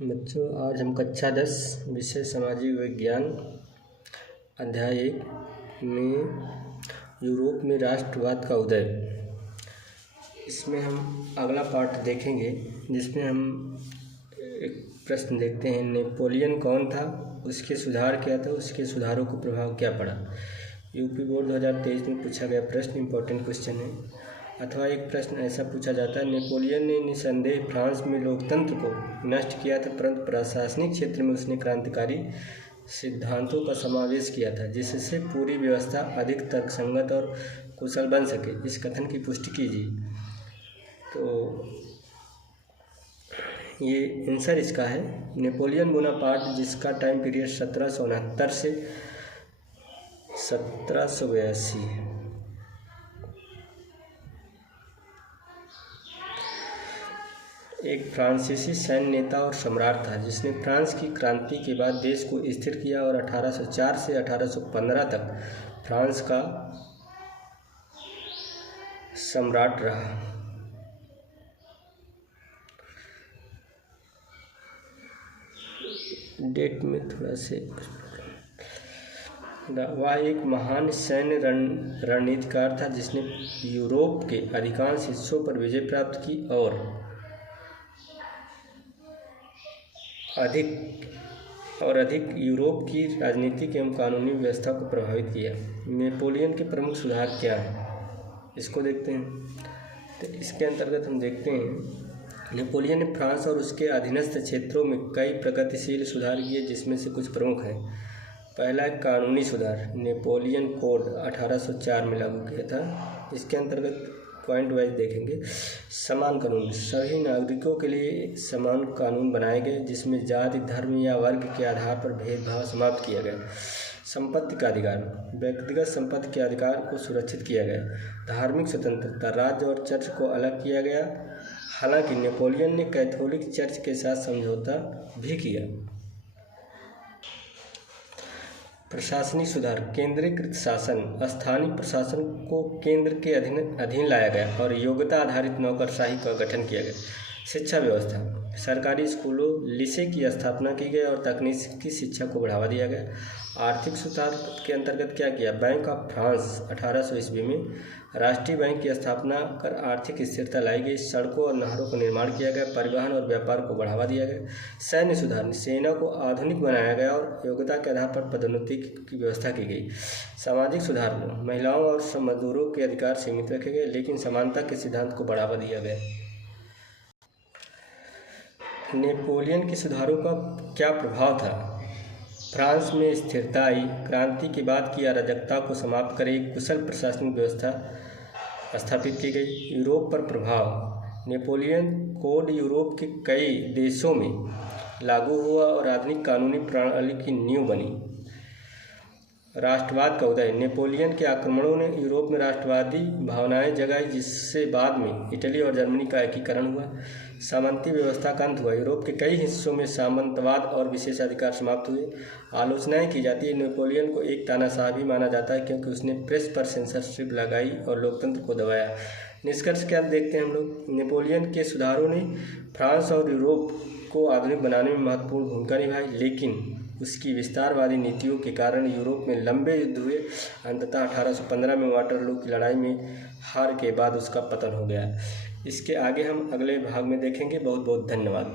बच्चों, आज हम कक्षा 10 विषय सामाजिक विज्ञान अध्याय 1 में यूरोप में राष्ट्रवाद का उदय, इसमें हम अगला पार्ट देखेंगे, जिसमें हम एक प्रश्न देखते हैं। नेपोलियन कौन था, उसके सुधार क्या था, उसके सुधारों को प्रभाव क्या पड़ा। यूपी बोर्ड 2023 में पूछा गया प्रश्न, इंपॉर्टेंट क्वेश्चन है। अथवा एक प्रश्न ऐसा पूछा जाता है, नेपोलियन ने निसंदेह फ्रांस में लोकतंत्र को नष्ट किया था, परंतु प्रशासनिक क्षेत्र में उसने क्रांतिकारी सिद्धांतों का समावेश किया था, जिससे पूरी व्यवस्था अधिक तर्कसंगत और कुशल बन सके। इस कथन की पुष्टि कीजिए। तो ये आंसर इसका है नेपोलियन बोनापार्ट, जिसका टाइम पीरियड 1769 से 1782 एक फ्रांसीसी सैन्य नेता और सम्राट था, जिसने फ्रांस की क्रांति के बाद देश को स्थिर किया और 1804 से 1815 तक फ्रांस का सम्राट रहा। डेट में थोड़ा से वह एक महान सैन्य रणनीतिकार था, जिसने यूरोप के अधिकांश हिस्सों पर विजय प्राप्त की और अधिक यूरोप की राजनीतिक एवं कानूनी व्यवस्था को प्रभावित किया। नेपोलियन के प्रमुख सुधार क्या हैं, इसको देखते हैं। तो इसके अंतर्गत हम देखते हैं, नेपोलियन ने फ्रांस और उसके अधीनस्थ क्षेत्रों में कई प्रगतिशील सुधार किए, जिसमें से कुछ प्रमुख हैं। पहला है कानूनी सुधार। नेपोलियन कोड 1804 में लागू किया था। इसके अंतर्गत पॉइंट वाइज देखेंगे। समान कानून, सभी नागरिकों के लिए समान कानून बनाए गए, जिसमें जाति, धर्म या वर्ग के आधार पर भेदभाव समाप्त किया गया। संपत्ति का अधिकार, व्यक्तिगत संपत्ति के अधिकार को सुरक्षित किया गया। धार्मिक स्वतंत्रता, राज्य और चर्च को अलग किया गया। हालांकि नेपोलियन ने कैथोलिक चर्च के साथ समझौता भी किया। प्रशासनिक सुधार, केंद्रीकृत शासन, स्थानीय प्रशासन को केंद्र के अधीन लाया गया और योग्यता आधारित नौकरशाही का गठन किया गया। शिक्षा व्यवस्था, सरकारी स्कूलों, लिसे की स्थापना की गई और तकनीकी शिक्षा को बढ़ावा दिया गया। आर्थिक सुधार के अंतर्गत क्या किया, बैंक ऑफ फ्रांस 1800 ईस्वी में राष्ट्रीय बैंक की स्थापना कर आर्थिक स्थिरता लाई गई। सड़कों और नहरों का निर्माण किया गया। परिवहन और व्यापार को बढ़ावा दिया गया। सैन्य सुधार, सेना को आधुनिक बनाया गया और योग्यता के आधार पर पदोन्नति की व्यवस्था की गई। सामाजिक सुधार, महिलाओं और मजदूरों के अधिकार सीमित रखे गए, लेकिन समानता के सिद्धांत को बढ़ावा दिया गया। नेपोलियन के सुधारों का क्या प्रभाव था। फ्रांस में स्थिरता आई। क्रांति के बाद की अराजकता को समाप्त कर एक कुशल प्रशासनिक व्यवस्था स्थापित की गई। यूरोप पर प्रभाव, नेपोलियन कोड यूरोप के कई देशों में लागू हुआ और आधुनिक कानूनी प्रणाली की नींव बनी। राष्ट्रवाद का उदय, नेपोलियन के आक्रमणों ने यूरोप में राष्ट्रवादी भावनाएं जगाई, जिससे बाद में इटली और जर्मनी का एकीकरण हुआ। सामंती व्यवस्था का अंत हुआ। यूरोप के कई हिस्सों में सामंतवाद और विशेषाधिकार समाप्त हुए। आलोचनाएं की जाती है, नेपोलियन को एक तानाशाह भी माना जाता है, क्योंकि उसने प्रेस पर सेंसरशिप लगाई और लोकतंत्र को दबाया। निष्कर्ष क्या देखते हैं हम लोग, नेपोलियन के सुधारों ने फ्रांस और यूरोप को आधुनिक बनाने में महत्वपूर्ण भूमिका निभाई, लेकिन उसकी विस्तारवादी नीतियों के कारण यूरोप में लंबे युद्ध हुए। अंततः 1815 में वाटरलू की लड़ाई में हार के बाद उसका पतन हो गया। इसके आगे हम अगले भाग में देखेंगे। बहुत बहुत धन्यवाद।